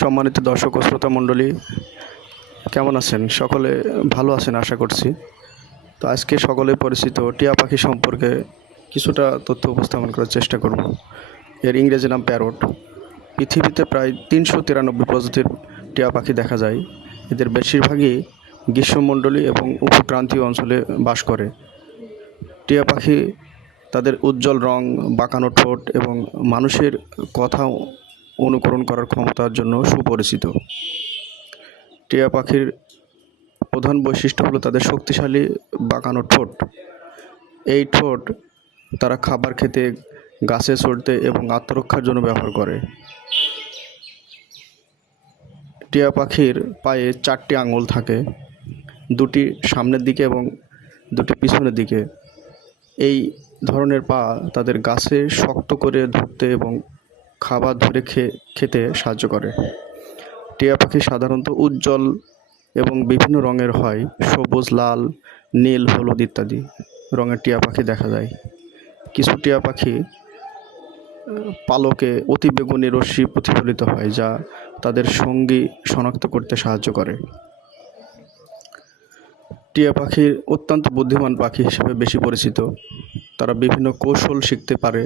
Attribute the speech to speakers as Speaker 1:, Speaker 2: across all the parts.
Speaker 1: সম্মানিত দর্শক ও শ্রোতা মণ্ডলী, কেমন আছেন? সকলে ভালো আছেন, আশা করছি। তো আজকে সকলে পরিচিত টিয়া পাখি সম্পর্কে কিছুটা তথ্য উপস্থাপন করার চেষ্টা করব। এর ইংরেজি নাম প্যারট। পৃথিবীতে প্রায় তিনশো তিরানব্বই প্রজাতির টিয়া পাখি দেখা যায়। এদের বেশিরভাগই গ্রীষ্মমণ্ডলী এবং উপক্রান্তীয় অঞ্চলে বাস করে। টিয়া পাখি তাদের উজ্জ্বল রং, বাঁকানো ঠোঁট এবং মানুষের কথা অনুকরণ করার ক্ষমতার জন্য সুপরিচিত। টিয়া পাখির প্রধান বৈশিষ্ট্য হলো তাদের শক্তিশালী বাঁকানো ঠোঁট। এই ঠোঁট তারা খাবার খেতে, গাছে চড়তে এবং আত্মরক্ষার জন্য ব্যবহার করে। টিয়া পাখির পায়ে চারটি আঙুল থাকে, দুটি সামনের দিকে এবং দুটি পিছনের দিকে। এই ধরনের পা তাদের গাছে শক্ত করে ধরতে এবং খাবার ধরে খেতে সাহায্য করে। টিয়া পাখি সাধারণত উজ্জ্বল এবং বিভিন্ন রঙের হয়, সবুজ, লাল, নীল, হলুদ ইত্যাদি রঙের টিয়া পাখি দেখা যায়। কিছু টিয়া পাখি পালকে অতি বেগুনি রশ্মি প্রতিফলিত হয়, যা তাদের সঙ্গী শনাক্ত করতে সাহায্য করে। টিয়া পাখির অত্যন্ত বুদ্ধিমান পাখি হিসেবে বেশি পরিচিত। তারা বিভিন্ন কৌশল শিখতে পারে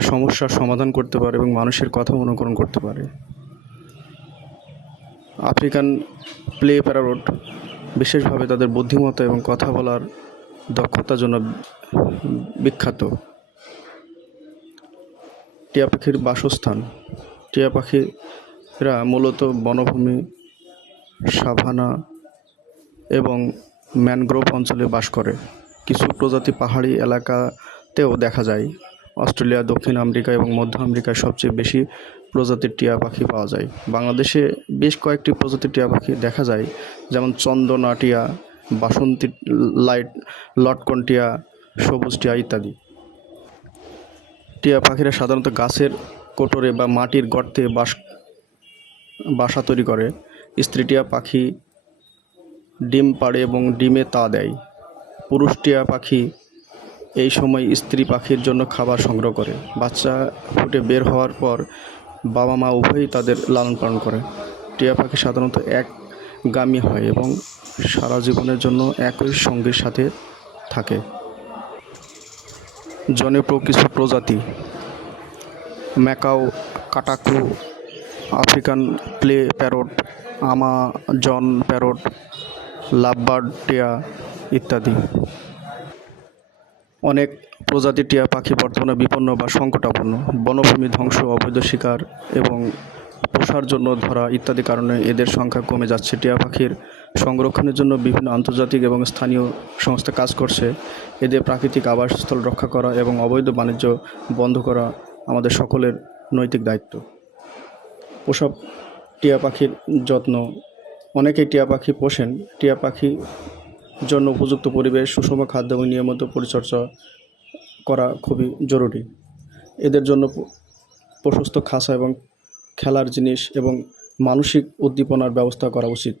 Speaker 1: সমস্যার সমাধান করতে পারে এবং মানুষের কথা অনুকরণ করতে পারে। আফ্রিকান প্লে প্যারারোট বিশেষভাবে তাদের বুদ্ধিমত্তা এবং কথা বলার দক্ষতার জন্য বিখ্যাত। টিয়া পাখির বাসস্থান। টিয়া পাখিরা মূলত বনভূমি, সাভানা এবং ম্যানগ্রোভ অঞ্চলে বাস করে। কিছু প্রজাতি পাহাড়ি এলাকাতেও দেখা যায়। অস্ট্রেলিয়া, দক্ষিণ আমেরিকা এবং মধ্য আমেরিকায় সবচেয়ে বেশি প্রজাতির টিয়া পাখি পাওয়া যায়। বাংলাদেশে বেশ কয়েকটি প্রজাতির টিয়া পাখি দেখা যায়, যেমন চন্দনা টিয়া, বাসন্তী লাইট, লটকন টিয়া, সবুজ টিয়া ইত্যাদি। টিয়া পাখিরা সাধারণত গাছের কোটরে বা মাটির গর্তে বাস, বাসা তৈরি করে। স্ত্রী টিয়া পাখি ডিম পাড়ে এবং ডিমে তা দেয়। পুরুষ টিয়া পাখি এই সময় স্ত্রী পাখির জন্য খাবার সংগ্রহ করে। বাচ্চা ফুটে বের হওয়ার পর বাবা মা উভয়ই তাদের লালন পালন করে। টিয়া পাখি সাধারণত এক গামী হয় এবং সারা জীবনের জন্য একই সঙ্গীর সাথে থাকে। জনপ্রিয় কিছু প্রজাতি। Macaw, cockatoo, African grey parrot, Amazon parrot, lovebird, টিয়া ইত্যাদি। অনেক প্রজাতির টিয়া পাখি বর্তমানে বিপন্ন বা সংকটাপন্ন। বনভূমি ধ্বংস, অবৈধ শিকার এবং পোষার জন্য ধরা ইত্যাদি কারণে এদের সংখ্যা কমে যাচ্ছে। টিয়া পাখির সংরক্ষণের জন্য বিভিন্ন আন্তর্জাতিক এবং স্থানীয় সংস্থা কাজ করছে। এদের প্রাকৃতিক আবাসস্থল রক্ষা করা এবং অবৈধ বাণিজ্য বন্ধ করা আমাদের সকলের নৈতিক দায়িত্ব। পোষা টিয়া পাখির যত্ন অনেকেই টিয়া পাখি পোষেন। টিয়া পাখি জন্য উপযুক্ত পরিবেশ, সুষম খাদ্য এবং নিয়মিত পরিচর্যা করা খুবই জরুরি। এদের জন্য প্রশস্ত খাঁচা এবং খেলার জিনিস এবং মানসিক উদ্দীপনার ব্যবস্থা করা উচিত।